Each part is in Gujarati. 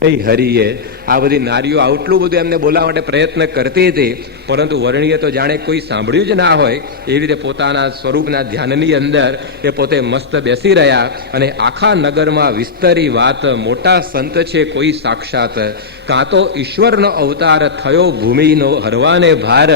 એ હરિએ આ બધી નારીઓ આટલું બધું એમને બોલાવવા માટે પ્રયત્ન કરતી હતી, પરંતુ વર્ણીએ તો જાણે કોઈ સાંભળ્યું જ ના હોય, એવી રીતે પોતાના સ્વરૂપના ધ્યાનની અંદર એ પોતે મસ્ત બેસી રહ્યા અને આખા નગરમાં વિસ્તરી વાત, મોટા સંત છે કોઈ સાક્ષાત. કાં તો ઈશ્વરનો અવતાર થયો ભૂમિનો હરવાને ભાર,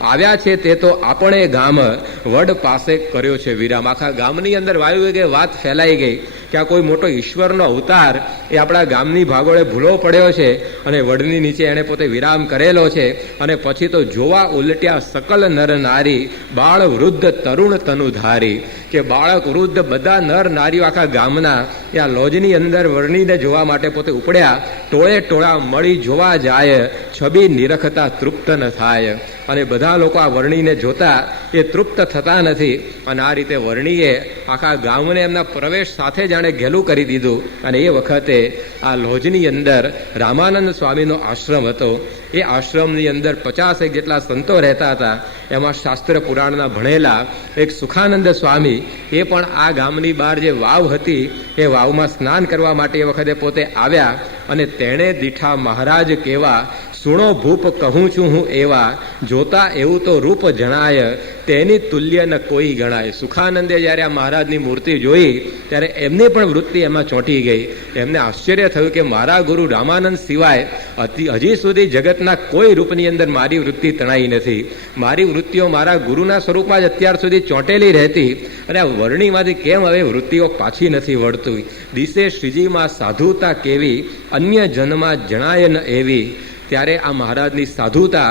આવ્યા છે તે તો આપણે ગામ, વડ પાસે કર્યો છે વિરામ. આખા ગામની અંદર વાયુ કે વાત ફેલાઈ ગઈ. કે આ કોઈ મોટો ઈશ્વરનો અવતાર એ આપણા ગામની ભાગોળે ભૂલો પડ્યો છે અને વડની નીચે એણે પોતે વિરામ કરેલો છે અને પછી તો જોવા ઉલટ્યા સકલ નર નારી, બાળ વૃદ્ધ તરુણ તનુધારી. કે બાળક વૃદ્ધ બધા નર નારીઓ આખા ગામના, એ આ લોજની અંદર વર્ણીને જોવા માટે પોતે ઉપડ્યા, ટોળે ટોળા મળી જોવા જાય, છબી નિરખતા તૃપ્ત ન થાય. અને બધા લોકો આ વર્ણીને જોતા, એ તૃપ્ત થતા નથી. અને આ રીતે વર્ણીએ આખા ગામને એમના પ્રવેશ સાથે જાણે ઘેલું કરી દીધું. અને એ વખતે આ લોજની અંદર રામાનંદ સ્વામીનો આશ્રમ હતો. એ આશ્રમની અંદર પચાસેક જેટલા સંતો રહેતા હતા, એમાં શાસ્ત્ર પુરાણના ભણેલા એક સુખાનંદ સ્વામી, એ પણ આ ગામની બહાર જે વાવ હતી, એ વાવમાં સ્નાન કરવા માટે એ વખતે પોતે આવ્યા અને તેણે દીઠા મહારાજ કેવા સુણો ભૂપ કહું છું હું એવા, જોતા એવું તો રૂપ જણાય, તેની તુલ્ય ન કોઈ ગણાય. સુખાનંદે જ્યારે આ મહારાજની મૂર્તિ જોઈ, ત્યારે એમની પણ વૃત્તિ એમાં ચોંટી ગઈ. એમને આશ્ચર્ય થયું કે મારા ગુરુ રામાનંદ સિવાય હજી સુધી જગતના કોઈ રૂપની અંદર મારી વૃત્તિ તણાઈ નથી. મારી વૃત્તિઓ મારા ગુરુના સ્વરૂપમાં જ અત્યાર સુધી ચોંટેલી રહેતી અને આ વર્ણીમાંથી કેમ હવે વૃત્તિઓ પાછી નથી વળતું? દિશે શ્રીજીમાં સાધુતા કેવી, અન્ય જન્મમાં જણાય ન એવી. ત્યારે આ મહારાજની સાધુતા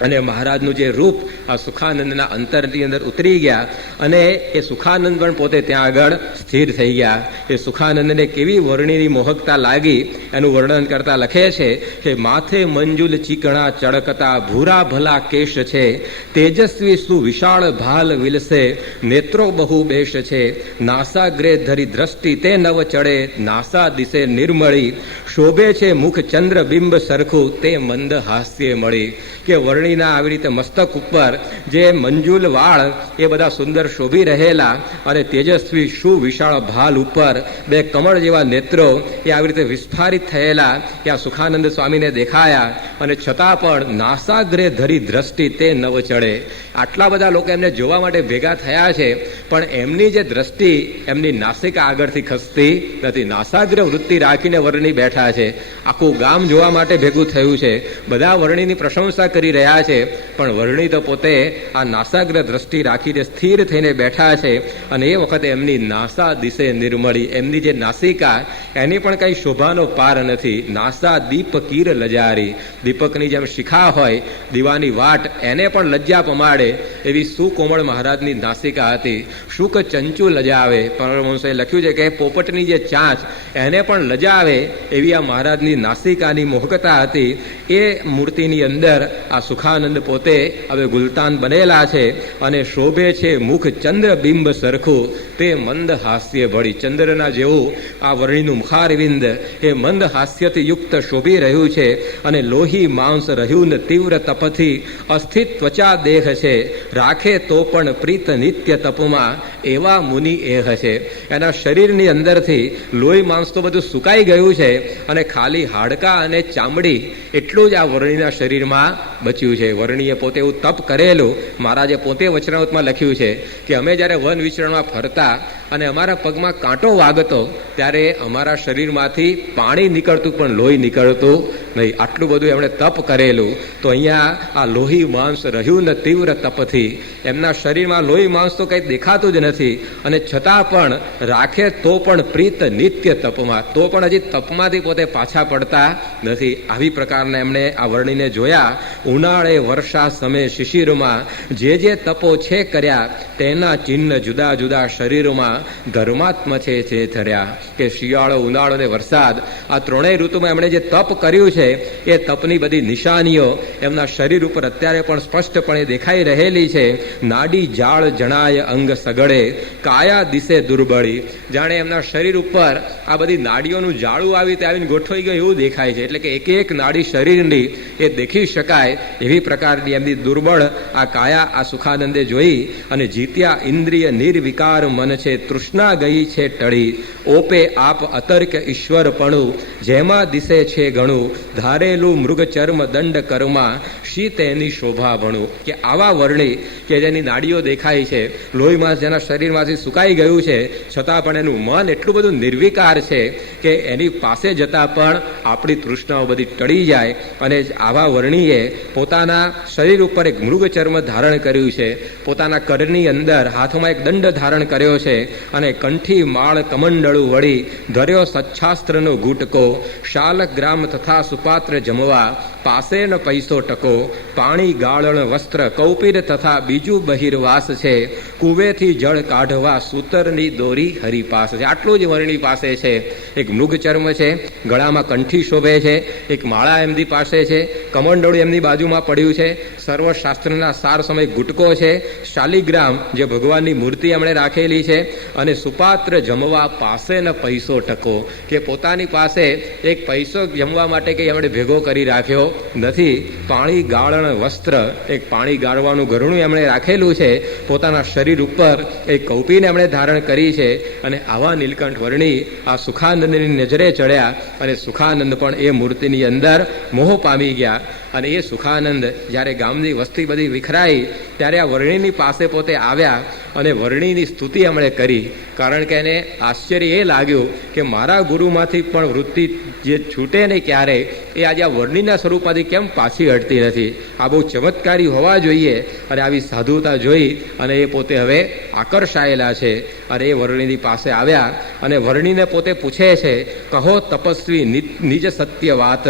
અને મહારાજનું જે રૂપ આ સુખાનંદના અંતરની અંદર ઉતરી ગયા અને એ સુખાનંદ પણ પોતે ત્યાં આગળ સ્થિર થઈ ગયા. એ સુખાનંદને કેવી વર્ણિની મોહકતા લાગી, એનું વર્ણન કરતા લખે છે કે માથે મંજુલ ચીકણા ચળકતા ભૂરા ભલા કેશ છે, તેજસ્વી સુવિશાળ ભાલ વિલસે, નેત્રો બહુ બેશ છે, નાસાગ્રે ધરી દ્રષ્ટિ તે નવ ચડે, નાસા દિશે નિર્મળી, શોભે છે મુખ ચંદ્ર બિંબ સરખું તે મંદ હાસ્ય મળી. કે વર્ણિના આવી રીતે મસ્તક ઉપર જે મંજુલ વાળ એ બધા સુંદર શોભી રહેલા અને તેજસ્વી, સુવિશાળ ભાલ ઉપર બે કમળ જેવા નેત્રો એ આવી રીતે વિસ્ફારિત થયેલા, કે આ સુખાનંદ સ્વામીને દેખાયા અને છતાં પણ નાસાગ્રે ધરી દ્રષ્ટિ તે નવ ચડે. આટલા બધા લોકો એમને જોવા માટે ભેગા થયા છે, પણ એમની જે દ્રષ્ટિ, એમની નાસિકા આગળથી ખસતી નથી. નાસાગ્ર વૃત્તિ રાખીને વર્ણી બેઠા છે. આખું ગામ જોવા માટે ભેગું થયું છે. બધા વર્ણીની પ્રશંસા કરી રહ્યા છે. પણ વર્ણી પોતે આ નાસાગ્ર દ્રષ્ટિ રાખીને સ્થિર થઈને બેઠા છે અને એ વખતે એમની નાસા દિશે નિર્મળી. એમની જે નાસિકા, એની પણ કઈ શોભાનો પાર નથી. નાસા દીપ કીર લજારી. દીપકની જેમ શિખા હોય, દીવાની વાટ એને પણ લજ્જા પમાડે એવી સુકોમળ મહારાજની નાસિકા હતી. શુક ચંચુ લજાવે. પરમહંસે લખ્યું છે કે પોપટની જે ચાંચ, એને પણ લજાવે એવી આ મહારાજની નાસિકાની મોહકતા હતી. એ મૂર્તિની અંદર આ સુખાનંદ પોતે હવે ગુલતાન બનેલા છે અને શોભે છે મુખ ચંદ્ર બિંબ સરખું. તે મંદ હાસ્ય ભળી ચંદ્રના જેવું આ વર્ણિનું મુખારવિંદ. એ મંદ હાસ્યથી યુક્ત શોભી રહ્યું છે અને લોહી માંસ રહ્યું ને તીવ્ર તપથી અસ્થિત ત્વચા દેહ છે. રાખે તો પણ પ્રીત નિત્ય તપમાં એવા મુનિ એહ છે. એના શરીરની અંદરથી લોહી માંસ તો બધું સુકાઈ ગયું છે અને ખાલી હાડકા અને ચામડી એટલું જ આ વર્ણિના શરીરમાં બચ્યું છે. વર્ણીએ પોતે એવું તપ કરેલું. મહારાજે પોતે વચનાવતમાં લખ્યું છે કે અમે જ્યારે વન વિચરણમાં ફરતા અને અમારા પગમાં કાંટો વાગતો, ત્યારે અમારા શરીરમાંથી પાણી નીકળતું પણ લોહી નીકળતું નહીં. આટલું બધું એમણે તપ કરેલું. તો અહીંયા આ લોહી માંસ રહ્યું ને તીવ્ર તપથી. એમના શરીરમાં લોહી માંસ તો કંઈ દેખાતું જ નથી. અને છતાં પણ રાખે તો પણ પ્રીત નિત્ય તપમાં. તો પણ હજી તપમાંથી પોતે પાછા પડતા નથી. આવી પ્રકારના એમણે આ વર્ણીને જોયા. ઉનાળે વર્ષા સમય શિશિરમાં જે જે તપો છે કર્યા, તેના ચિહ્ન જુદા જુદા શરીરોમાં ધર્માત્મ છે જે ધર્યા. કે શિયાળો, ઉનાળો અને વરસાદ, આ ત્રણેય ઋતુમાં એમણે જે તપ કર્યું છે, એ તપની બધી નિશાનીઓ એમના શરીર ઉપર અત્યારે પણ સ્પષ્ટપણે દેખાઈ રહેલી છે. નાડી જાળ જણાય અંગ સગડે, કાયા દિશે દુર્બળી. જાણે એમના શરીર ઉપર આ બધી નાડીઓનું જાળું આવી તે આવીને ગોઠવાઈ ગયું એવું દેખાય છે. એટલે કે એક એક નાડી શરીરની એ દેખી શકાય. એવી પ્રકારની એમની દુર્બળ, આ કાયા, આ સુખાનંદે જોઈ અને જીત્યા ઇન્દ્રિય નિર્વિકાર મન છે, તૃષ્ણા ગઈ છે ટળી. ઓપે આપ અતર્ક ઈશ્વરપણું જેમાં દિશે છે ઘણું ધારેલું મૃગ ચર્મ દંડ કર્મા શી તેની શોભા ભણું. કે આવા વર્ણી, કે જેની નાડીઓ દેખાય છે, લોહીમાં જેના શરીરમાંથી સુકાઈ ગયું છે, છતાં પણ એનું મન એટલું બધું નિર્વિકાર છે, કે એની પાસે જતા પણ આપણી તૃષ્ણાઓ બધી ટળી જાય. અને આવા વર્ણીએ પોતાના શરીર ઉપર એક મૃગ ચર્મ ધારણ કર્યું છે. પોતાના કરની અંદર હાથમાં એક દંડ ધારણ કર્યો છે અને કંઠી, માળ, કમંડળું વળી ધર્યો સચ્છાસ્ત્રનો ગુટકો શાલક ગ્રામ તથા સુપાત્ર જમવા પાસે ન પૈસો ટકો, પાણી, ગાળણ, વસ્ત્ર કૌપીર તથા બીજું બહિર્વાસ છે. કુવેથી જળ કાઢવા સૂતરની દોરી હરિપાસ છે. આટલું જ વર્ણી પાસે છે. એક મૃગચર્મ છે, ગળામાં કંઠી શોભે છે, એક માળા એમની પાસે છે, કમંડળું એમની બાજુમાં પડ્યું છે. સર્વશાસ્ત્રના સાર સમય ગુટકો છે. શાલિગ્રામ જે ભગવાનની મૂર્તિ એમણે રાખેલી છે અને સુપાત્ર જમવા પાસે ન પૈસો ટકો કે પોતાની પાસે એક પૈસો જમવા માટે કંઈ એમણે ભેગો કરી રાખ્યો. નથી. પાણી ગાળણ વસ્ત્ર, એક પાણી ગાળવાનું ઘરણું એમણે રાખેલું છે. પોતાના શરીર ઉપર એક કૌપીને એમણે ધારણ કરી છે અને આવા નીલકંઠ વર્ણી આ સુખાનંદની નજરે ચડ્યા અને સુખાનંદ પણ એ મૂર્તિની અંદર મોહ પામી ગયા. અને એ સુખાનંદ જ્યારે ગામની વસ્તી બધી વિખરાઈ, ત્યારે આ વરણીની પાસે પોતે આવ્યા અને વરણીની સ્તુતિ એમણે કરી. કારણ કે એને આશ્ચર્ય એ લાગ્યું કે મારા ગુરુમાંથી પણ વૃત્તિ જે છૂટે નહીં ક્યારે, એ આજે આ વર્ણીના સ્વરૂપમાંથી કેમ પાછી હટતી નથી? આ બહુ ચમત્કારી હોવા જોઈએ અને આવી સાધુતા જોઈ અને એ પોતે હવે આકર્ષાયેલા છે. અને એ વર્ણિની પાસે આવ્યા અને વર્ણિને પોતે પૂછે છે, કહો તપસ્વી નિજ સત્ય વાત,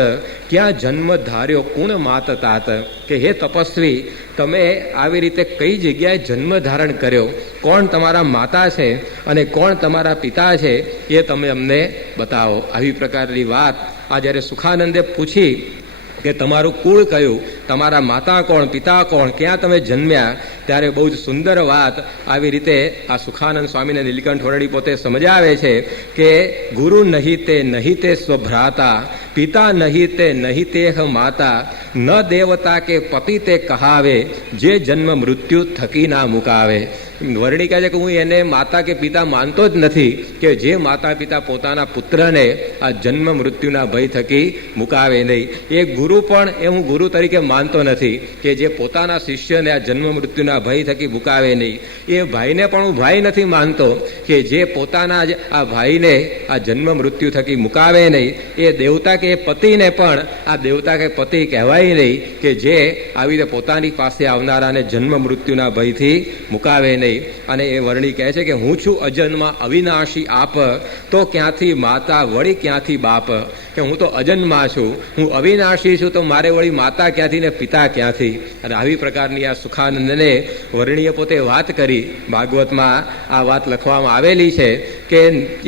ક્યાં જન્મ ધાર્યો, કુણ માત તાત? કે, હે તપસ્વી, તમે આવી રીતે કઈ જગ્યાએ જન્મ ધારણ કર્યો? કોણ તમારા માતા છે અને કોણ તમારા પિતા છે? એ તમે અમને બતાવો. આવી પ્રકારની વાત આ જ્યારે સુખાનંદે પૂછી કે, તમારું કુળ કયું? તમારા માતા કોણ, પિતા કોણ, ક્યાં તમે જન્મ્યા, ત્યારે બહુ જ સુંદર વાત આવી રીતે આ સુખાનંદ સ્વામીને નીલકંઠ વરડી પોતે સમજાવે છે કે ગુરુ નહીં તે નહીં તે સ્વભ્રાતા, પિતા નહીં તે નહીં તે માતા, ન દેવતા કે પતિ તે કહાવે, જે જન્મ મૃત્યુ થકી ના મુકાવે. વર્ણી કહે છે કે હું એને માતા કે પિતા માનતો જ નથી કે જે માતા પિતા પોતાના પુત્રને આ જન્મ મૃત્યુના ભય થકી મુકાવે નહીં. એ ગુરુ પણ, એ હું ગુરુ તરીકે માનતો નથી કે જે પોતાના શિષ્યને આ જન્મ મૃત્યુના ભય થકી મુકાવે નહીં, એ ભાઈને પણ હું ભાઈ નથી માનતો કે જે પોતાના જ આ ભાઈને આ જન્મ મૃત્યુ થકી મુકાવે નહીં, એ દેવતા કે પતિને પણ આ દેવતા કે પતિ કહેવાય નહીં કે જે આવી રીતે પોતાની પાસે આવનારાને જન્મ મૃત્યુના ભયથી મુકાવે નહીં. અને એ વર્ણી કહે છે કે હું છું અજન્મા અવિનાશી આપ, તો ક્યાંથી માતા વળી ક્યાંથી બાપ? કે હું તો અજન્મા છું, હું અવિનાશી છું, તો મારે વળી માતા ક્યાંથી ને પિતા ક્યાંથી? અને આવી પ્રકારની આ સુખાનંદને વર્ણીએ પોતે વાત કરી. ભાગવતમાં આ વાત લખવામાં આવેલી છે કે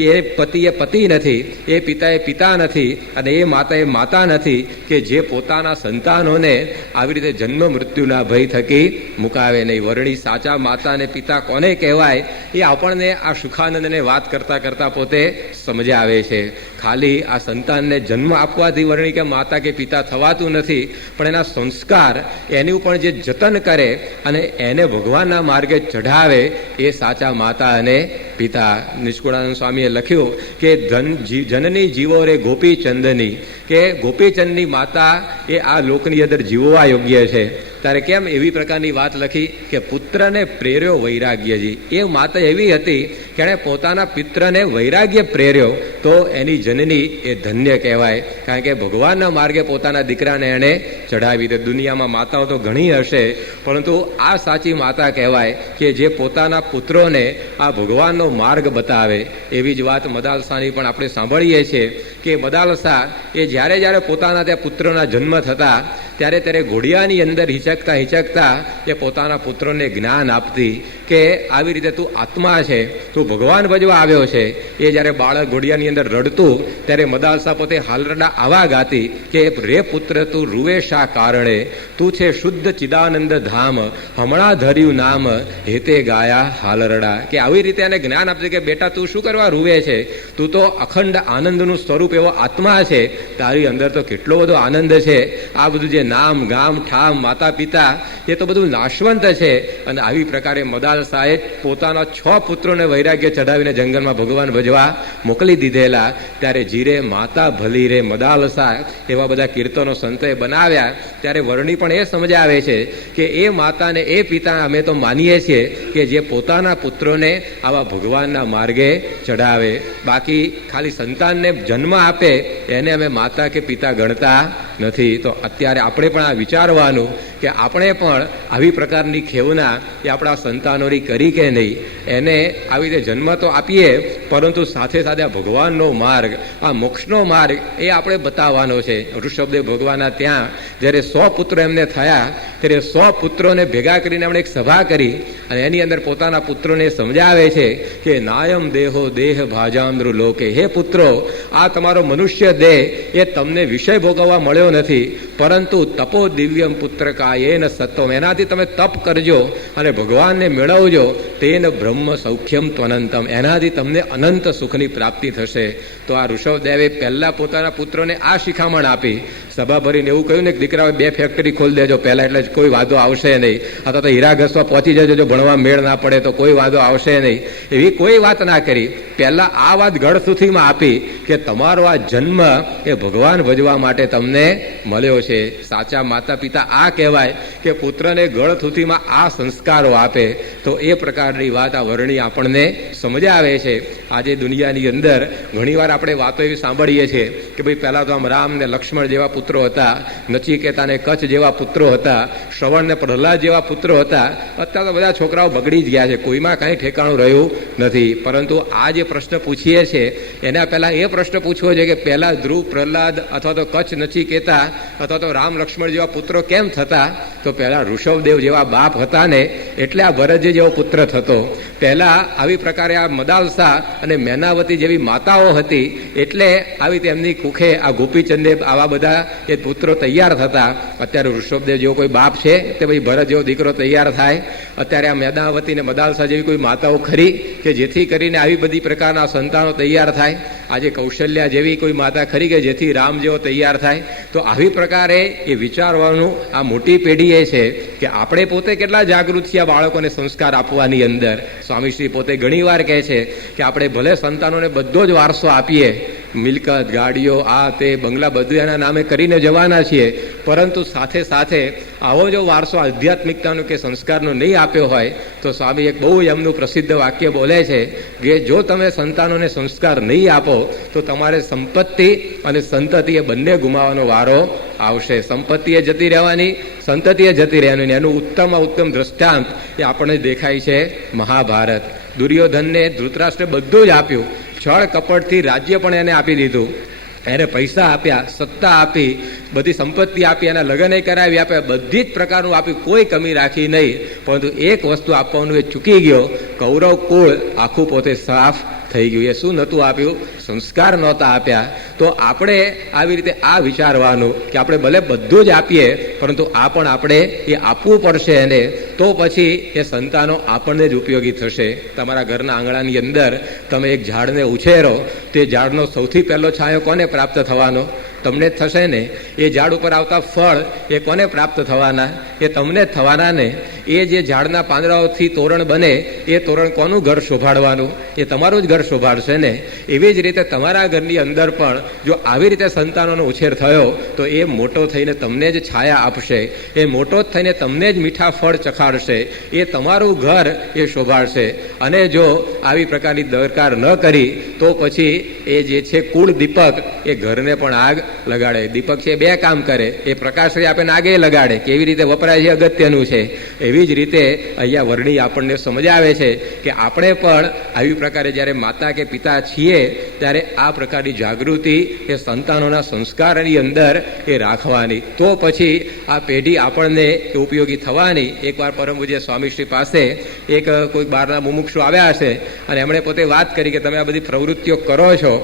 એ પતિ એ પતિ નથી, એ પિતા એ પિતા નથી, અને એ માતા એ માતા નથી, કે જે પોતાના સંતાનોને આવી રીતે જન્મ મૃત્યુના ભય થકી મુકાવે નહીં. વર્ણી સાચા માતા અને પિતા કોને કહેવાય? એ આપણને આ સુખાનંદને વાત કરતા કરતા પોતે સમજાવે છે. ખાલી આ સંતાનને જન્મ આપવાથી વર્ણી કે માતા કે પિતા થવાતું નથી, પણ એના સંસ્કાર, એની ઉપર જે જતન કરે અને એને ભગવાનના માર્ગે ચઢાવે, એ સાચા માતા અને પિતા. નિષ્કુળાનંદ સ્વામીએ લખ્યું કે ધન જનની જીવો રે ગોપીચંદની, કે ગોપીચંદની માતા એ આ લોકની અંદર જીવવા યોગ્ય છે. ત્યારે કેમ એવી પ્રકારની વાત લખી કે પુત્રને પ્રેર્યો વૈરાગ્યજી? એ માતા એવી હતી કે એણે પોતાના પિત્રને વૈરાગ્ય પ્રેર્યો, તો એની જનની એ ધન્ય કહેવાય. કારણ કે ભગવાનના માર્ગે પોતાના દીકરાને એણે ચઢાવી. દે દુનિયામાં માતાઓ તો ઘણી હશે. પરંતુ આ સાચી માતા કહેવાય કે જે પોતાના પુત્રોને આ ભગવાનનો માર્ગ બતાવે. એવી જ વાત મદાલસાની પણ આપણે સાંભળીએ છીએ કે મદાલસા એ જ્યારે જ્યારે પોતાના ત્યાં પુત્રોના જન્મ થતા, ત્યારે ત્યારે ઘોડિયાની અંદર હિચકતા હિચકતા એ પોતાના પુત્રોને જ્ઞાન આપતી કે આવી રીતે તું આત્મા છે, તું ભગવાન ભજવા આવ્યો છે. એ જ્યારે બાળક ઘોડિયાની અંદર રડતું, ત્યારે મદાલસા પોતે હાલરડા આવા ગાતી કે રે પુત્ર, તું રૂવેશા કારણે. તું છે શુદ્ધ ચિદાનંદ ધામ હમણાં ધર્યું નામ, હેતે ગાયા હાલરડા કે આવી રીતે એને જ્ઞાન આપશે કે, બેટા, તું શું કરવા રૂવે છે? તું તો અખંડ આનંદનું સ્વરૂપ એવો આત્મા છે. તારી અંદર તો કેટલો બધો આનંદ છે. આ બધું જે નામ, ગામ, ઠામ માતા પિતા એ તો બધું નાશવંત છે. અને આવી પ્રકારે મદાલસાએ પોતાના છ પુત્રોને વૈરાગ્ય ચઢાવીને જંગલમાં ભગવાન ભજવા મોકલી દીધેલા. ત્યારે જીરે માતા ભલી રે મદાલસા એવા બધા કીર્તનો સંતોએ બનાવ્યા. ત્યારે વર્ણી પણ એ સમજાવે છે કે એ માતાને, એ પિતા અમે તો માનીએ છીએ કે જે પોતાના પુત્રોને આવા ભગવાનના માર્ગે ચઢાવે. બાકી ખાલી સંતાનને જન્મ આપે, એને અમે માતા કે પિતા ગણતા નથી. તો અત્યારે આપણે પણ આ વિચારવાનું કે આપણે પણ આવી પ્રકારની ખેવના એ આપણા સંતાનોની કરી કે નહીં, એને આવી રીતે જન્મ તો આપીએ, પરંતુ સાથે સાથે ભગવાનનો માર્ગ, આ મોક્ષનો માર્ગ એ આપણે બતાવવાનો છે. ઋષભદેવ ભગવાનના ત્યાં જ્યારે સો પુત્રો એમને થયા, ત્યારે સો પુત્રોને ભેગા કરીને એમણે એક સભા કરી અને એની અંદર પોતાના પુત્રોને સમજાવે છે કે નાયમ દેહો દેહ ભાજામૃ લોકે. હે પુત્રો, આ તમારો મનુષ્ય દેહ, એ તમને વિષય ભોગવવા મળ્યો નથી. પરંતુ તપો દિવ્યમ પુત્ર કાયેન સત્વમ. એનાથી તમે તપ કરજો અને ભગવાનને મેળવજો, તેન બ્રહ્મ સૌખ્યમ ત્વનંતમ. એનાથી તમને અનંત સુખની પ્રાપ્તિ થશે. તો આ ઋષભદેવે પહેલાં પોતાના પુત્રોને આ શિખામણ આપી. સભા ભરીને એવું કહ્યું ને કે દીકરાઓ, બે ફેક્ટરી ખોલી દેજો. પહેલાં એટલે કોઈ વાંધો આવશે નહીં. અથવા તો હીરા ઘસવા પહોંચી જજો. જો ભણવા મેળ ના પડે તો કોઈ વાંધો આવશે નહીં. એવી કોઈ વાત ના કરી. પહેલાં આ વાત ગળસુથીમાં આપી કે તમારો આ જન્મ એ ભગવાન ભજવા માટે તમને મળ્યો છે. સાચા માતા પિતા આ કહેવાય કે પુત્રને ગળથુથીમાં આ સંસ્કારો આપે. તો એ પ્રકારની વાત આ વર્ણી આપણને સમજાવે છે. આજે દુનિયાની અંદર ઘણીવાર આપણે વાતો એવી સાંભળીએ છીએ કે ભાઈ પહેલાં તો આમ રામ ને લક્ષ્મણ જેવા પુત્રો હતા નચિકેતા ને કચ્છ જેવા પુત્રો હતા, શ્રવણ ને પ્રહલાદ જેવા પુત્રો હતા. અત્યારે તો બધા છોકરાઓ બગડી જ ગયા છે, કોઈમાં કાંઈ ઠેકાણું રહ્યું નથી. પરંતુ આ જે પ્રશ્ન પૂછીએ છીએ, એના પહેલાં એ પ્રશ્ન પૂછવો છે કે પહેલાં ધ્રુવ, પ્રહલાદ અથવા તો કચ્છ નચિકેતા અથવા તો રામ, લક્ષ્મણ જેવા પુત્રો કેમ થતા? તો પહેલાં ઋષભદેવ જેવા બાપ હતા ને, એટલે આ ભરતજી જેવો પુત્ર થતો. પહેલાં આવી પ્રકારે આ મદાલસા અને મેનાવતી જેવી માતાઓ હતી, એટલે આવી રીતે એમની કુખે આ ગોપીચંદે આવા બધા એ પુત્રો તૈયાર થતા. અત્યારે ઋષભદેવ જેવો કોઈ બાપ છે તે ભાઈ ભરત જેવો દીકરો તૈયાર થાય. અત્યારે આ મેદાવતી ને મદાલસા જેવી કોઈ માતાઓ ખરી કે જેથી કરીને આવી બધી પ્રકારના સંતાનો તૈયાર થાય. આજે કૌશલ્યા જેવી કોઈ માતા ખરી કે જેથી રામ જેવો તૈયાર થાય? તો આવી પ્રકારે એ વિચારવાનું આ મોટી પેઢી એ છે કે આપણે પોતે કેટલા જાગૃત છીએ બાળકોને સંસ્કાર આપવાની અંદર. સ્વામીશ્રી પોતે ઘણીવાર કહે છે કે આપણે ભલે સંતાનોને બધો જ વારસો આપીએ મિલકત, ગાડીઓ, આ તે બંગલા બધું એના નામે કરીને જવાના છીએ. પરંતુ સાથે સાથે આવો જો વારસો આધ્યાત્મિકતાનો કે સંસ્કારનો નહીં આપ્યો હોય, તો સ્વામી એક બહુ એમનું પ્રસિદ્ધ વાક્ય બોલે છે કે જો તમે સંતાનોને સંસ્કાર નહીં આપો, તો તમારે સંપત્તિ અને સંતતિ એ બંને ગુમાવવાનો વારો આવશે. સંપત્તિએ જતી રહેવાની, સંતતિએ જતી રહેવાની એનું ઉત્તમ ઉત્તમ દ્રષ્ટાંત એ આપણને દેખાય છે મહાભારત. દુર્યોધનને ધૃતરાષ્ટ્રે બધું જ આપ્યું. છળ કપટથી રાજ્ય પણ એને આપી દીધું. એને પૈસા આપ્યા, સત્તા આપી, બધી સંપત્તિ આપી, એના લગ્ન કરાવી આપ્યા બધી જ પ્રકારનું આપી, કોઈ કમી રાખી નહીં. પરંતુ એક વસ્તુ આપવાનું એ ચૂકી ગયો, કૌરવ કુળ આખું પોતે સાફ થઈ ગયું એ શું નહોતું આપ્યું? સંસ્કાર નહોતા આપ્યા. તો આપણે આવી રીતે આ વિચારવાનું કે આપણે ભલે બધું જ આપીએ, પરંતુ આ પણ આપણે એ આપવું પડશે એને. તો પછી એ સંતાનો આપણને જ ઉપયોગી થશે. તમારા ઘરના આંગણાની અંદર તમે એક ઝાડને ઉછેરો. તે ઝાડનો સૌથી પહેલો છાંયો કોને પ્રાપ્ત થવાનો? તમને જ થશે ને, એ ઝાડ ઉપર આવતા ફળ એ કોને પ્રાપ્ત થવાના? એ તમને જ થવાના ને. એ જે ઝાડના પાંદડાઓથી તોરણ બને, એ તોરણ કોનું ઘર શોભાડવાનું? એ તમારું જ ઘર શોભાડશે ને. એવી જ રીતે તમારા ઘરની અંદર પણ જો આવી રીતે સંતાનોનો ઉછેર થયો, તો એ મોટો થઈને તમને જ છાયા આપશે. એ મોટો જ થઈને તમને જ મીઠા ફળ ચખાડશે. એ તમારું ઘર એ શોભાડશે. અને જો આવી પ્રકારની દરકાર ન કરી, તો પછી એ જે છે કુળ દીપક એ ઘરને પણ આગ લગાડે. દીપક છે, બે કામ કરે. એ પ્રકાશ આપણને આગે લગાડે. કેવી રીતે વપરાય છે અગત્યનું છે. એવી જ રીતે અહીંયા વર્ણી આપણને સમજાવે છે કે આપણે પણ આવી પ્રકારે જ્યારે માતા કે પિતા છીએ, ત્યારે આ પ્રકારની જાગૃતિ એ સંતાનોના સંસ્કારની અંદર એ રાખવાની. તો પછી આ પેઢી આપણને ઉપયોગી થવાની. એકવાર પરમ પૂજ્ય સ્વામીશ્રી પાસે એક કોઈ બહારના મુમુક્ષુ આવ્યા હશે અને એમણે પોતે વાત કરી કે તમે આ બધી પ્રવૃત્તિઓ કરો છો.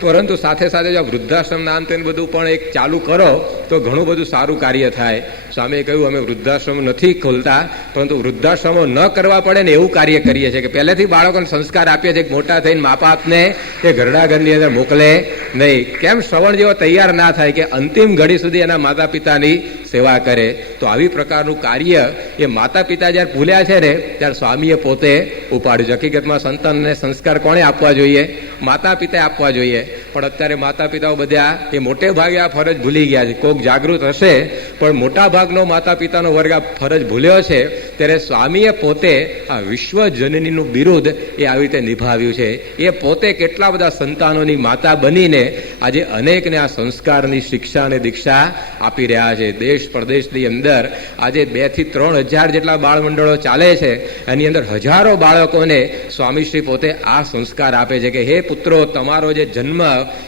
પરંતુ સાથે સાથે જો વૃદ્ધાશ્રમ નામ તેને બધું પણ એક ચાલુ કરો તો ઘણું બધું સારું કાર્ય થાય. સ્વામીએ કહ્યું, અમે વૃદ્ધાશ્રમ નથી ખોલતા, પરંતુ વૃદ્ધાશ્રમો ન કરવા પડે ને એવું કાર્ય કરીએ છીએ કે પહેલેથી બાળકોને સંસ્કાર આપીએ છીએ મોટા થઈને મા બાપને એ ઘરડા ઘરની અંદર મોકલે નહીં. કેમ શ્રવણ જેવો તૈયાર ના થાય કે અંતિમ ઘડી સુધી એના માતા પિતાની સેવા કરે, તો આવી પ્રકારનું કાર્ય એ માતા પિતા જ્યારે ભૂલ્યા છે ને, ત્યારે સ્વામીએ પોતે ઉપાડ્યું છે. હકીકતમાં સંતાનને સંસ્કાર કોણે આપવા જોઈએ? માતા પિતાએ આપવા જોઈએ. પણ અત્યારે માતા પિતાઓ બધા એ મોટે ભાગે આ ફરજ ભૂલી ગયા છે. કોક જાગૃત હશે, પણ મોટા ભાગનો માતા પિતાનો વર્ગ આ ફરજ ભૂલ્યો છે, ત્યારે સ્વામીએ પોતે આ વિશ્વ જનનીનું બિરુદ એ આવી રીતે નિભાવ્યું છે. એ પોતે કેટલા બધા સંતાનોની માતા બનીને આજે અનેકને આ સંસ્કારની શિક્ષા અને દીક્ષા આપી રહ્યા છે. દેશ પ્રદેશની અંદર આજે બેથી ત્રણ હજાર જેટલા બાળ મંડળો ચાલે છે. એની અંદર હજારો બાળકોને સ્વામીશ્રી પોતે આ સંસ્કાર આપે છે કે, હે પુત્રો, તમારો જે જન્મ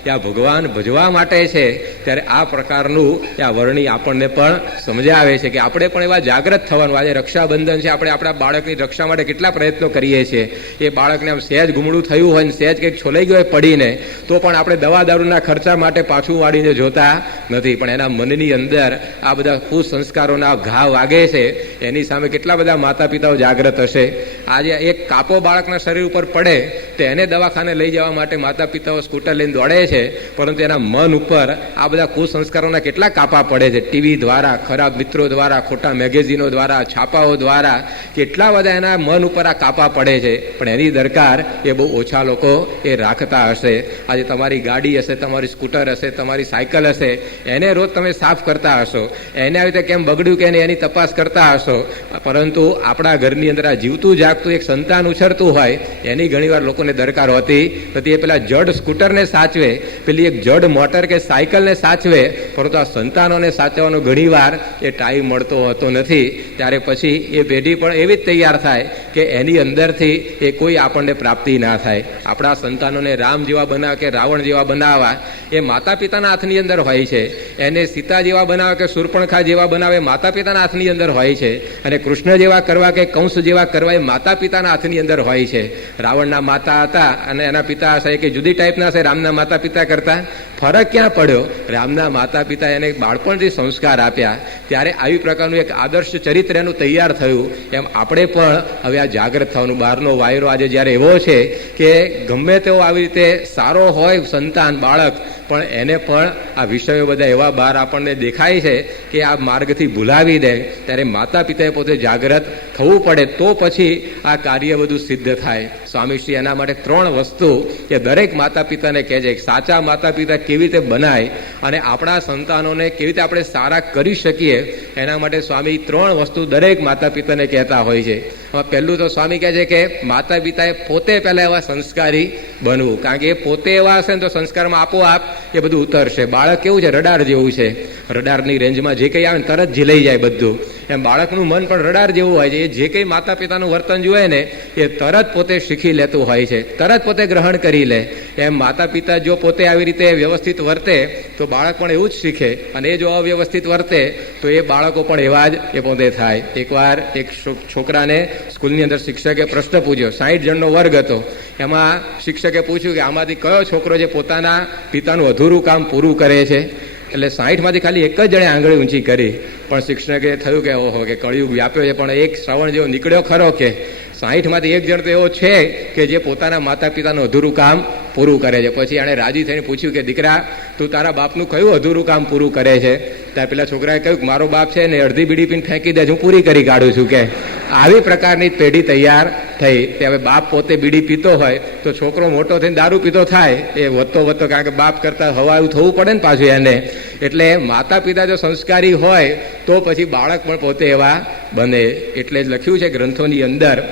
એ આ ભગવાન ભજવા માટે છે, ત્યારે આ પ્રકારનું આ વર્ણી આપણને પણ સમજાવે છે કે આપણે પણ એવા જાગૃત થવાનું. આજે રક્ષાબંધન છે, આપણે આપણા બાળકની રક્ષા માટે કેટલા પ્રયત્નો કરીએ છીએ. એ બાળકને આમ સહેજ ગુમડું થયું હોય ને સહેજ કંઈક છોલાઈ ગયો હોય પડીને, તો પણ આપણે દવા દારૂના ખર્ચા માટે પાછું વાળીને જોતા નથી. પણ એના મનની અંદર આ બધા કુસંસ્કારોના ઘા વાગે છે, એની સામે કેટલા બધા માતા પિતાઓ જાગૃત હશે. આજે એક કાપો બાળકના શરીર ઉપર પડે, તો એને દવાખાને લઈ જવા માટે માતા પિતાઓ સ્કૂટર લઈને દોડે છે, પરંતુ એના મન ઉપર આ બધા કુસંસ્કારોના કેટલા કાપા પડે છે. ટીવી દ્વારા, ખરાબ મિત્રો દ્વારા, ખોટા મેગેઝિનો દ્વારા, છાપાઓ દ્વારા કેટલા બધા એના મન ઉપર આ કાપા પડે છે. પણ એની દરકાર એ બહુ ઓછા લોકો એ રાખતા હશે. આજે તમારી ગાડી હશે, તમારી સ્કૂટર હશે, તમારી સાયકલ હશે, એને રોજ તમે સાફ કરતા હશો. એને આવી રીતે કેમ બગડ્યું કે એની તપાસ કરતા હશો? પરંતુ આપણા ઘરની અંદર આ જીવતું જાગતું એક સંતાન ઉછરતું હોય, એની ઘણીવાર લોકોને દરકાર હોતી નથી એ પેલા જડ સ્કૂટરને સાચવે. પેલી એક જડ મોટર કે સાયકલને સાચવે, પરંતુ આ સંતાનોને સાચવવાનો ઘણીવાર એ ટાઈમ મળતો હોતો નથી. ત્યારે પછી એ પેઢી પણ એવી જ તૈયાર થાય કે એની અંદરથી એ કોઈ આપણને પ્રાપ્તિ ના થાય. આપણા સંતાનોને રામ જેવા બનાવવા કે રાવણ જેવા બનાવવા એ માતા પિતાના હાથની અંદર હોય છે. એને સીતા જેવા બનાવે કે સુરપણખા જેવા બનાવે માતા પિતાના હાથની અંદર હોય છે. અને કૃષ્ણ જેવા કરવા કે કંસ જેવા કરવા, એ માતા પિતાના હાથની અંદર હોય છે. રાવણના માતા હતા અને એના પિતા હશે કે જુદી ટાઈપના હશે, રામના માતા પિતા કરતા ફરક ક્યાં પડ્યો? રામના માતા પિતા એને બાળપણથી સંસ્કાર આપ્યા, ત્યારે આવી પ્રકારનું એક આદર્શ ચરિત્ર એનું તૈયાર થયું. એમ આપણે પણ હવે આ જાગૃત થવાનું, બહારનો વાયરો આજે જ્યારે એવો છે કે ગમે તેવો આવી રીતે સારો હોય સંતાન, બાળક, પણ એને પણ આ વિષયો બધા એવા બહાર આપણને દેખાય છે કે આ માર્ગથી ભૂલાવી દે, ત્યારે માતા પિતાએ પોતે જાગૃત થવું પડે તો પછી આ કાર્ય બધું સિદ્ધ થાય. સ્વામીશ્રી એના માટે ત્રણ વસ્તુ કે દરેક માતા પિતાને કહે છે સાચા માતા પિતા કેવી રીતે બનાય અને આપણા સંતાનોને કેવી રીતે આપણે સારા કરી શકીએ, એના માટે સ્વામી ત્રણ વસ્તુ દરેક માતા પિતાને કહેતા હોય છે. પહેલું તો સ્વામી કહે છે કે માતા પિતાએ પોતે પહેલા એવા સંસ્કારી બનવું. કારણ કે એ પોતે એવા હશે ને તો સંસ્કારમાં આપોઆપ એ બધું ઉતરશે. બાળક કેવું છે? રડાર જેવું છે. રડારની રેન્જમાં જે કંઈ આવે ને તરત ઝીલાઈ જાય બધું. એમ બાળકનું મન પણ રડાર જેવું હોય છે. એ જે કંઈ માતા પિતાનું વર્તન જુએ ને, એ તરત પોતે શીખી લેતું હોય છે. તરત પોતે ગ્રહણ કરી લે. એમ માતા પિતા જો પોતે આવી રીતે વ્યવસ્થિત વર્તે, તો બાળક પણ એવું જ શીખે. અને એ જો અવ્યવસ્થિત વર્તે, તો એ બાળકો પણ એવા જ એ પોતે થાય. એકવાર એક છોકરાને સ્કૂલની અંદર શિક્ષકે પ્રશ્ન પૂછ્યો. સાહીઠ જણનો વર્ગ હતો. એમાં શિક્ષકે પૂછ્યું કે આમાંથી કયો છોકરો જે પોતાના પિતાનું અધૂરું કામ પૂરું કરે છે? એટલે સાહીઠમાંથી ખાલી એક જ જણે આંગળી ઊંચી કરી. પણ શિક્ષકે થયું કે ઓહો, કે કળિયુગ વ્યાપ્યો છે, પણ એક શ્રવણ જેવો નીકળ્યો ખરો કે? સાહીઠમાંથી એક જણ તો એવો છે કે જે પોતાના માતા પિતાનું અધૂરું કામ પૂરું કરે છે. પછી એણે રાજી થઈને પૂછ્યું કે, દીકરા, તું તારા બાપનું કયું અધૂરું કામ પૂરું કરે છે? ત્યાં પેલા છોકરાએ કહ્યું કે, મારો બાપ છે ને અડધી બીડી પીને ફેંકી દે, હું પૂરી કરી કાઢું છું, કે. આવી પ્રકારની પેઢી તૈયાર થઈ. તે હવે બાપ પોતે બીડી પીતો હોય, તો છોકરો મોટો થઈને દારૂ પીતો થાય, એ વધતો વધતો કારણ કે બાપ કરતા હવાયું થવું પડે ને પાછું એને. એટલે માતા પિતા જો સંસ્કારી હોય, તો પછી બાળક પણ પોતે એવા બને. એટલે જ લખ્યું છે ગ્રંથોની અંદર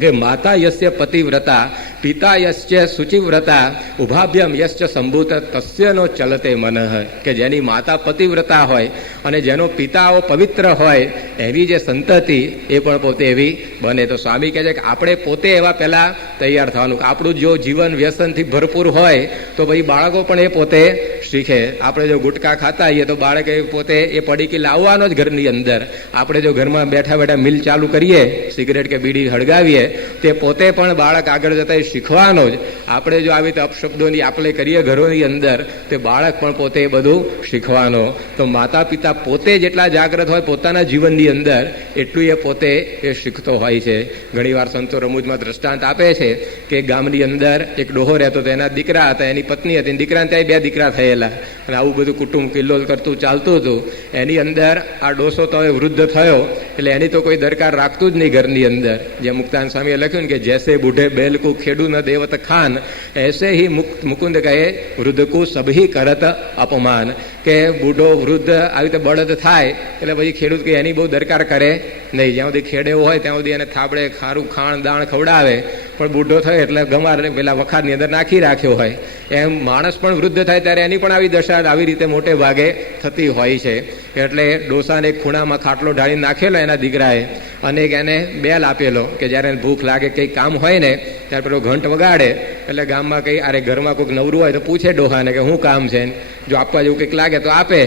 કે માતા યસ્ય પતિવ્રતા પિતા યશ્ચ શુચિવ્રતા, ઉભાભ્યમ યશ્ચ સંભૂત તસ્યનો ચલતે મન, કે જેની માતા પતિવ્રતા હોય અને જેનો પિતાઓ પવિત્ર હોય, એવી જે સંતતિ એ પણ પોતે એવી બને. તો સ્વામી કહે છે કે આપણે પોતે એવા પહેલાં તૈયાર થવાનું. આપણું જો જીવન વ્યસનથી ભરપૂર હોય, તો પછી બાળકો પણ એ પોતે શીખે. આપણે જો ગુટકા ખાતા હોઈએ તો બાળકે પોતે એ પડીકી લાવવાનો જ ઘરની અંદર. આપણે જો ઘરમાં બેઠા બેઠા મિલ ચાલુ કરીએ, સિગરેટ કે બીડી હળગાવીએ, તે પોતે પણ બાળક આગળ જતા શીખવાનો જ. આપણે જો આવી રીતે અપશબ્દોની આપણે કરીએ ઘરોની અંદર, તે બાળક પણ પોતે એ બધું શીખવાનો. તો માતા પિતા પોતે જેટલા જાગ્રત હોય પોતાના જીવનની અંદર, એટલું એ પોતે એ શીખતો હોય છે. ઘણીવાર સંતો રમૂજમાં દ્રષ્ટાંત આપે છે કે ગામની અંદર એક ડોહો રહેતો હતો, એના દીકરા હતા, એની પત્ની હતી, દીકરાને ત્યાં બે દીકરા થયેલા. અને આવું બધું કુટુંબ કિલ્લોલ કરતું ચાલતું હતું. એની અંદર આ ડોસો તો હવે વૃદ્ધ થયો એટલે એની તો કોઈ દરકાર રાખતું જ નહીં ઘરની અંદર. જે મુક્તાન સ્વામીએ લખ્યું કે જેસે બુઢે બેલકુ ખેડુ ન દેવત ખાન, એસે હી મુકુંદ કહે, વૃદ્ધકુ સભી કરત અપમાન. કે બુઢો વૃદ્ધ આવી રીતે બળદ થાય, એટલે પછી ખેડૂત કે એની બહુ દરકાર કરે. નહીં, જ્યાં સુધી ખેડે હોય ત્યાં સુધી એને થાબડે ખારું ખાણ દાણ ખવડાવે. પણ બુઢો થયો એટલે ગમાર પેલા વખારની અંદર નાખી રાખ્યો હોય. એમ માણસ પણ વૃદ્ધ થાય ત્યારે એની પણ આવી દશા આવી રીતે મોટે ભાગે થતી હોય છે. એટલે ડોસાને એક ખૂણામાં ખાટલો ઢાળી નાખેલો એના દીકરાએ અને એને બેલ આપેલો કે જ્યારે ભૂખ લાગે, કંઈ કામ હોય ને, ત્યારે પેલો ઘંટ વગાડે. એટલે ગામમાં કંઈ, અરે ઘરમાં કોઈક નવરું હોય તો પૂછે ડોહાને કે શું કામ છે? જો આપવા જેવું કંઈક લાગે તો આપે.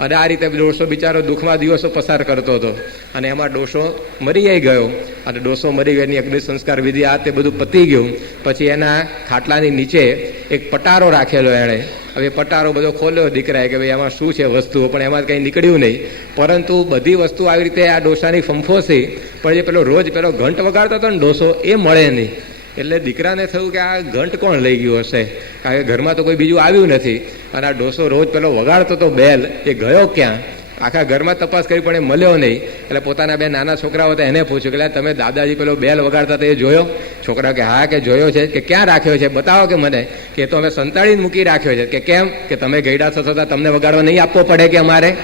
અને આ રીતે ડોસો બિચારો દુઃખમાં દિવસો પસાર કરતો હતો. અને એમાં ડોસો મરી ગયો. અને ડોસો મરી ગયો એની અગ્નિ સંસ્કાર વિધિ આ તે બધું પતી ગયું. પછી એના ખાટલાની નીચે એક પટારો રાખેલો એણે. હવે પટારો બધો ખોલ્યો દીકરાએ કે ભાઈ એમાં શું છે વસ્તુઓ? પણ એમાં કંઈ નીકળ્યું નહીં. પરંતુ બધી વસ્તુ આવી રીતે આ ડોસાની ફંફોસી. પણ જે પેલો રોજ પેલો ઘંટ વગાડતો હતો ને ડોસો, એ મળે નહીં. એટલે દીકરાને થયું કે આ ઘંટ કોણ લઈ ગયું હશે? કારણ કે ઘરમાં તો કોઈ બીજું આવ્યું નથી. અને આ ડોસો રોજ પેલો વગાડતો હતો બેલ, એ ગયો ક્યાં? આખા ઘરમાં તપાસ કરી પણ એ મળ્યો નહીં. એટલે પોતાના બે નાના છોકરાઓ હતા, એને પૂછ્યું કે તમે દાદાજી પેલો બેલ વગાડતા હતા એ જોયો? છોકરા કે, હા, કે જોયો છે. કે ક્યાં રાખ્યો છે? બતાવો કે મને. કે તો અમે સંતાડીને મૂકી રાખ્યો છે. કે કેમ? કે તમે ગયડા થતા તમને વગાડવા નહીં આપવો પડે કે અમારે?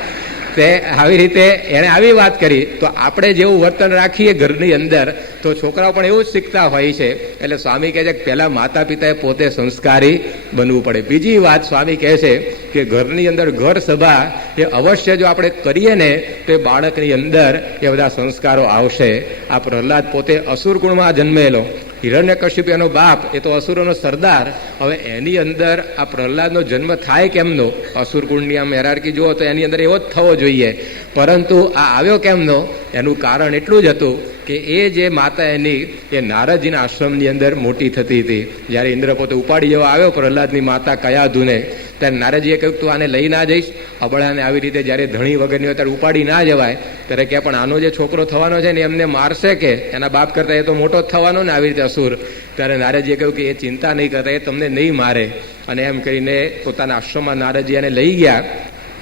તે આવી રીતે એણે આવી વાત કરી, તો આપણે જેવું વર્તન રાખીએ ઘરની અંદર, તો છોકરાઓ પણ એવું જ શીખતા હોય છે. એટલે સ્વામી કહે છે કે પહેલાં માતા પિતાએ પોતે સંસ્કારી બનવું પડે. બીજી વાત સ્વામી કહે છે કે ઘરની અંદર ઘર સભા એ અવશ્ય જો આપણે કરીએ ને, તો એ બાળકની અંદર એ બધા સંસ્કારો આવશે. આ પ્રહલાદ પોતે અસુર ગુણમાં જન્મેલો. હિરણ્યકશ્યપ એનો બાપ એ તો અસુરોનો સરદાર. હવે એની અંદર આ પ્રહલાદનો જન્મ થાય કેમનો? અસુર કુંડની આમ હેરારકી જુઓ તો એની અંદર એવો જ થવો જોઈએ. પરંતુ આ આવ્યો કેમનો? એનું કારણ એટલું જ હતું કે એ જે માતા એની, એ નારદજીના આશ્રમની અંદર મોટી થતી હતી. જ્યારે ઇન્દ્ર પોતે ઉપાડી જવા આવ્યો પ્રહલાદની માતા કયાધુને ત્યારે નારદજીએ કહ્યું તું આને લઈ ના જઈશ. અબળાને આવી રીતે જ્યારે ધણી વગરની હોય ત્યારે ઉપાડી ના જવાય. ત્યારે કે પણ આનો જે છોકરો થવાનો છે ને, એમને મારશે કે? એના બાપ કરતા એ તો મોટો જ થવાનો ને આવી રીતે અસુર. ત્યારે નારદજીએ કહ્યું કે, એ ચિંતા નહીં કરતા, એ તમને નહીં મારે. અને એમ કરીને પોતાના આશ્રમમાં નારદજી એને લઈ ગયા.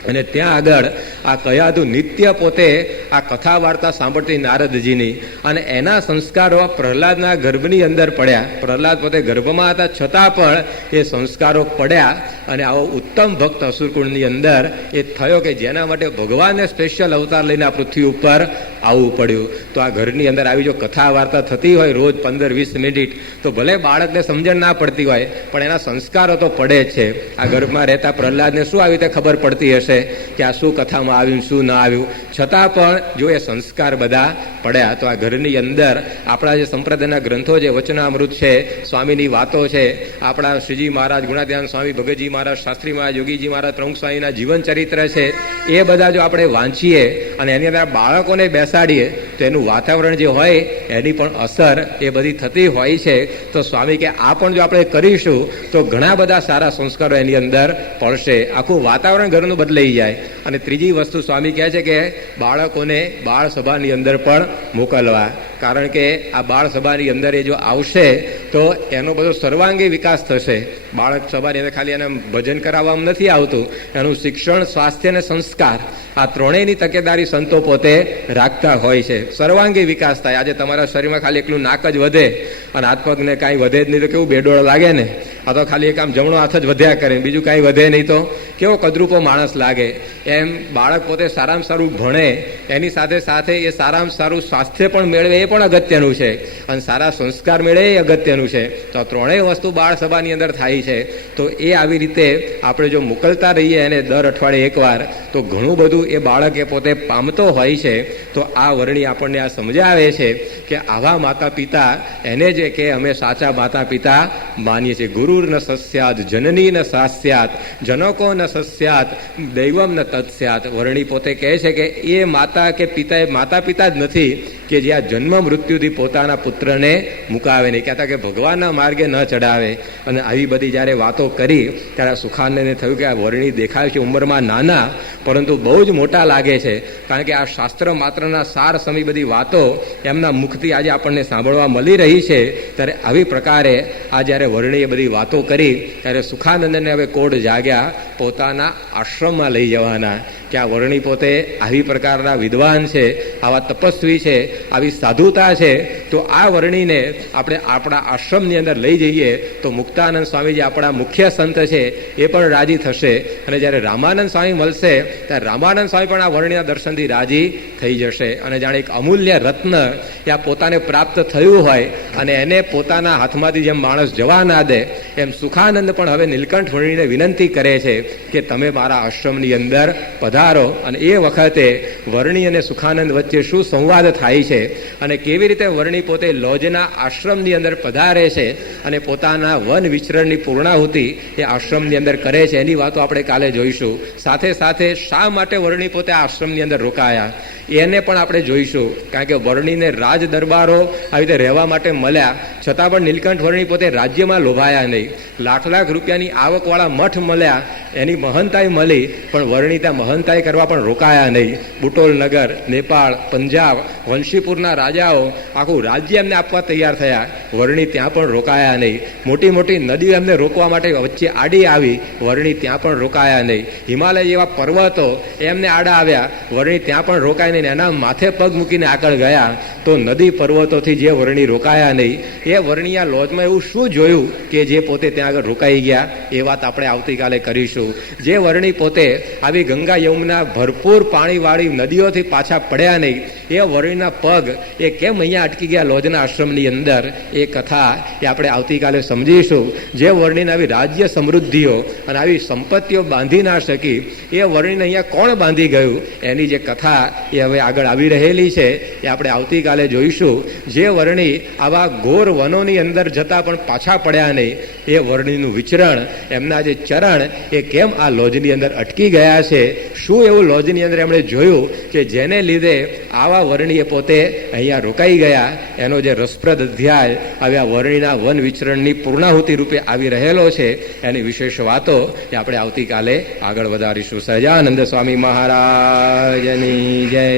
અને ત્યાં આગળ આ કયાદુ નિત્ય પોતે આ કથા વાર્તા સાંભળતી નારદજીની અને એના સંસ્કારો પ્રહલાદના ગર્ભની અંદર પડ્યા. પ્રહલાદ પોતે ગર્ભમાં હતા, છતાં પણ એ સંસ્કારો પડ્યા અને આવો ઉત્તમ ભક્ત અસુરકુળની અંદર એ થયો કે જેના માટે ભગવાને સ્પેશિયલ અવતાર લઈને આ પૃથ્વી ઉપર આવવું પડ્યું. તો આ ઘરની અંદર આવી જો કથા વાર્તા થતી હોય રોજ પંદર વીસ મિનિટ, તો ભલે બાળકને સમજણ ના પડતી હોય, પણ એના સંસ્કારો તો પડે છે. આ ઘરમાં રહેતા પ્રહલાદને શું આવી રીતે ખબર પડતી હશે કે આ શું કથામાં આવ્યું, શું ના આવ્યું? છતાં પણ જો એ સંસ્કાર બધા પડ્યા, તો આ ઘરની અંદર આપણા જે સંપ્રદાયના ગ્રંથો જે વચનામૃત છે, સ્વામીની વાતો છે, આપણા શ્રીજી મહારાજ, ગુણાધ્યાન સ્વામી, ભગતજી મહારાજ, શાસ્ત્રી મહારાજ, યોગીજી મહારાજ, પ્રમુખ સ્વામીના જીવન ચરિત્ર છે, એ બધા જો આપણે વાંચીએ અને એની અંદર બાળકોને બેસાડીએ, તો એનું વાતાવરણ જે હોય, એની પણ અસર એ બધી થતી હોય છે. તો સ્વામી કે, આ પણ જો આપણે કરીશું, તો ઘણા બધા સારા સંસ્કારો એની અંદર પડશે. આખું વાતાવરણ ઘરનું બદલાઈ જાય. અને ત્રીજી વસ્તુ સ્વામી કહે છે કે, બાળકોને બાળ સભાની અંદર પણ મોકલવા. કારણ કે, આ બાળ સભાની અંદર એ જો આવશે તો એનો બધો સર્વાંગી વિકાસ થશે. બાળક સવારે અંદર ખાલી એને ભજન કરાવવામાં નથી આવતું. એનું શિક્ષણ, સ્વાસ્થ્ય અને સંસ્કાર આ ત્રણેયની તકેદારી સંતો પોતે રાખતા હોય છે. સર્વાંગી વિકાસ થાય. આજે તમારા શરીરમાં ખાલી એકલું નાક જ વધે અને હાથ કાંઈ વધે જ નહીં તો કેવું બેડોળ લાગે ને? આ તો ખાલી એક આમ જમણો હાથ જ વધ્યા કરે. બીજું કાંઈ વધે નહીં તો? કેવો કદરૂપો માણસ લાગે? એમ બાળક પોતે સારામાં સારું ભણે, એની સાથે સાથે એ સારામાં સારું સ્વાસ્થ્ય પણ મેળવે એ પણ અગત્યનું છે. અને સારા સંસ્કાર મેળવે એ અગત્યનું છે. તો આ ત્રણેય વસ્તુ બાળ સભાની અંદર થાય છે. તો એ આવી રીતે આપણે જો મોકલતા રહીએ એને દર અઠવાડિયે એકવાર, તો ઘણું બધું એ બાળક એ પોતે પામતો હોય છે. તો આ વર્ણી આપણને આ સમજાવે છે કે આવા માતા પિતા એને જે કે અમે સાચા માતા પિતા માનીએ છીએ. ગુરુર ન સસ્યાત જનની ન સાસ્યાત જનકો ન સસ્યાત દૈવમ ન તત્સ્યાત વર્ણી પોતે કહે છે કે એ માતા કે પિતા એ માતા પિતા જ નથી, કે જે આ જન્મ મૃત્યુથી પોતાના પુત્રને મુકાવે નહીં. કહેતા કે ભગવાનના માર્ગે ન ચડાવે અને આવી બધી જ્યારે વાતો કરી, ત્યારે સુખાનંદને થયું કે આ વર્ણી દેખાય છે ઉંમરમાં નાના, પરંતુ બહુ જ મોટા લાગે છે. કારણ કે આ શાસ્ત્ર માત્રના સાર સમી બધી વાતો એમના મુખથી આજે આપણને સાંભળવા મળી રહી છે. ત્યારે આવી પ્રકારે આ જ્યારે વર્ણીએ બધી વાતો કરી, ત્યારે સુખાનંદને હવે કોડ જાગ્યા પોતાના આશ્રમમાં લઈ જવાના. કે આ વર્ણી પોતે આવી પ્રકારના વિદ્વાન છે, આવા તપસ્વી છે, આવી સાધુતા છે, તો આ વર્ણીને આપણે આપણા આશ્રમની અંદર લઈ જઈએ તો મુક્તાનંદ સ્વામી જે આપણા મુખ્ય સંત છે, એ પણ રાજી થશે. અને જ્યારે રામાનંદ સ્વામી મળશે, ત્યારે રામાનંદ સ્વામી પણ આ વર્ણિના દર્શનથી રાજી થઈ જશે. અને જાણે એક અમૂલ્ય રત્ન એ પોતાને પ્રાપ્ત થયું હોય અને એને પોતાના હાથમાંથી જેમ માણસ જવા ના દે, એમ સુખાનંદ પણ હવે નીલકંઠ વર્ણીને વિનંતી કરે છે કે તમે મારા આશ્રમની અંદર પધારો અને એ વખતે વર્ણી અને સુખાનંદ વચ્ચે શું સંવાદ થાય છે અને કેવી રીતે વર્ણી પોતે લોજના આશ્રમની અંદર પધારે છે અને પોતાના વન વિચરણની પૂર્ણાહુતિ એ આશ્રમની અંદર કરે છે, એની વાતો આપણે કાલે જોઈશું. સાથે સાથે શા માટે વર્ણી પોતે આશ્રમની અંદર રોકાયા? એને પણ આપણે જોઈશું. કારણ કે વર્ણીને રાજ દરબારો આવી રીતે રહેવા માટે મળ્યા. છતાં પણ નીલકંઠ વર્ણી પોતે રાજ્યમાં લોભાયા નહીં. લાખ લાખ રૂપિયાની આવકવાળા મઠ મળ્યા. એની મહંતાઈ મળી, પણ વર્ણી ત્યાં મહંતાઈ કરવા પણ રોકાયા નહીં. બુટોલ નગર, નેપાળ, પંજાબ, વંશીપુરના રાજાઓ આખું રાજ્ય એમને આપવા તૈયાર થયા. વર્ણી ત્યાં પણ રોકાયા નહીં. મોટી મોટી નદીઓ એમને રોકવા માટે વચ્ચે આડી આવી. વર્ણી ત્યાં પણ રોકાયા નહીં. હિમાલય જેવા પર્વતો એમને આડા આવ્યા. વર્ણી ત્યાં પણ રોકાય નહીં એના માથે પગ મૂકીને આગળ ગયા, તો નદી પર્વતોથી જે વર્ણી રોકાયા નહીં, એ વર્ણિયા લોજમાં એવું શું જોયું કે જે પોતે ત્યાં આગળ રોકાઈ ગયા? એ વાત આપણે આવતીકાલે કરીશું. જે વર્ણી પોતે આવી ગંગા યમુના ભરપૂર પાણીવાળી નદીઓથી પાછા પડ્યા નહીં, એ વર્ણીના પગ એ કેમ અહીંયા અટકી ગયા લોજના આશ્રમની અંદર? એ કથા એ આપણે આવતીકાલે સમજીશું. જે વર્ણીને આવી રાજ્ય સમૃદ્ધિઓ અને આવી સંપત્તિઓ બાંધી ના શકી, એ વર્ણીને અહીંયા કોણ બાંધી ગયું? એની જે કથા એ હવે આગળ આવી રહેલી છે એ આપણે આવતીકાલે જોઈશું. જે વર્ણી આવા ઘોર વનોની અંદર જતા પણ પાછા પડ્યા નહીં, એ વર્ણીનું વિચરણ, એમના જે ચરણ, એ કેમ આ લોજની અંદર અટકી ગયા છે? શું એવું લોજની અંદર એમણે જોયું કે જેને લીધે આવા વર્ણીએ પોતે અહીંયા રોકાઈ ગયા? એનો જે રસપ્રદ અધ્યાય હવે આ વર્ણીના વન વિચરણની પૂર્ણાહુતિ રૂપે આવી રહેલો છે. એની વિશેષ વાતો એ આપણે આવતીકાલે આગળ વધારીશું. સહજાનંદ સ્વામી મહારાજની જય.